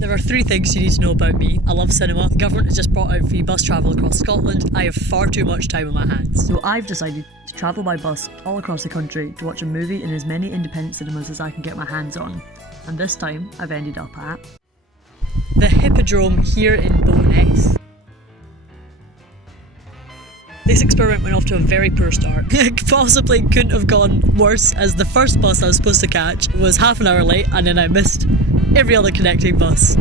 There are 3 things you need to know about me. I love cinema. The government has just brought out free bus travel across Scotland. I have far too much time on my hands. So I've decided to travel by bus all across the country to watch a movie in as many independent cinemas as I can get my hands on. And this time, I've ended up at the Hippodrome here in Bo'ness. This experiment went off to a very poor start. It possibly couldn't have gone worse, as the first bus I was supposed to catch was half an hour late, and then I missed every other connecting bus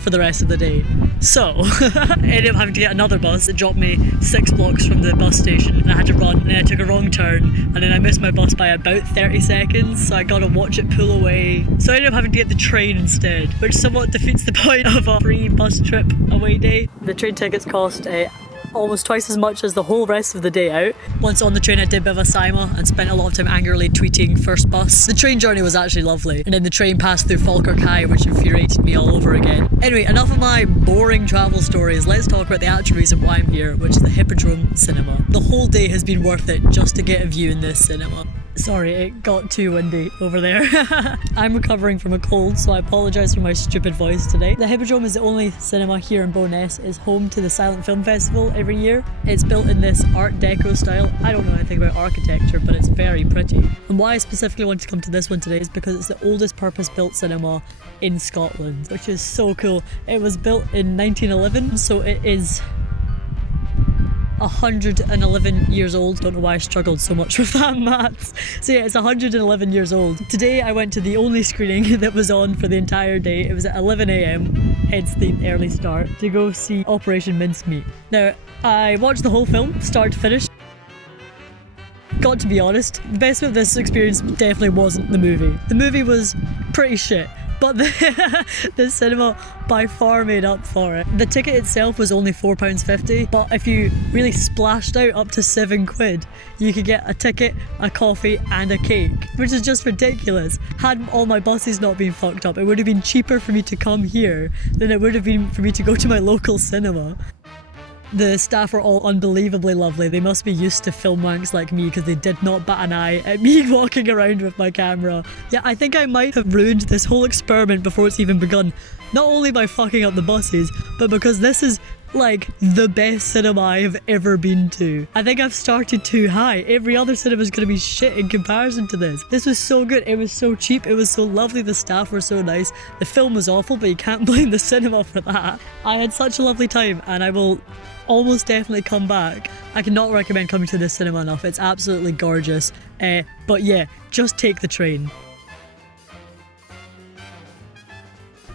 for the rest of the day. So, I ended up having to get another bus. It dropped me 6 blocks from the bus station, and I had to run, and then I took a wrong turn, and then I missed my bus by about 30 seconds, so I gotta watch it pull away. So I ended up having to get the train instead, which somewhat defeats the point of a free bus trip away day. The train tickets cost almost twice as much as the whole rest of the day out. Once on the train, I did a bit of a Sima and spent a lot of time angrily tweeting first bus. The train journey was actually lovely, and then the train passed through Falkirk High, which infuriated me all over again. Anyway, enough of my boring travel stories. Let's talk about the actual reason why I'm here, which is the Hippodrome cinema. The whole day has been worth it just to get a view in this cinema. Sorry, it got too windy over there. I'm recovering from a cold, so I apologise for my stupid voice today. The Hippodrome is the only cinema here in Bo'ness. It's home to the Silent Film Festival every year. It's built in this Art Deco style. I don't know anything about architecture, but it's very pretty. And why I specifically want to come to this one today is because it's the oldest purpose-built cinema in Scotland, which is so cool. It was built in 1911, so it is 111 years old. Don't know why I struggled so much with that maths. So yeah, it's 111 years old. Today I went to the only screening that was on for the entire day. It was at 11 AM, hence the early start, to go see Operation Mincemeat. Now, I watched the whole film, start to finish. Got to be honest, the best bit of this experience definitely wasn't the movie. The movie was pretty shit, but the cinema by far made up for it. The ticket itself was only £4.50, but if you really splashed out up to £7, you could get a ticket, a coffee and a cake, which is just ridiculous. Had all my buses not been fucked up, it would have been cheaper for me to come here than it would have been for me to go to my local cinema. The staff are all unbelievably lovely. They must be used to film wanks like me, because they did not bat an eye at me walking around with my camera. Yeah, I think I might have ruined this whole experiment before it's even begun. Not only by fucking up the buses, but because this is like the best cinema I have ever been to. I think I've started too high. Every other cinema is going to be shit in comparison to this. This was so good. It was so cheap. It was so lovely. The staff were so nice. The film was awful, but you can't blame the cinema for that. I had such a lovely time, and I will almost definitely come back. I cannot recommend coming to this cinema enough. It's absolutely gorgeous. But yeah, just take the train.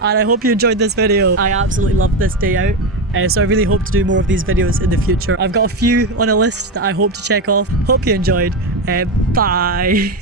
And I hope you enjoyed this video. I absolutely loved this day out, so I really hope to do more of these videos in the future. I've got a few on a list that I hope to check off. Hope you enjoyed. Bye.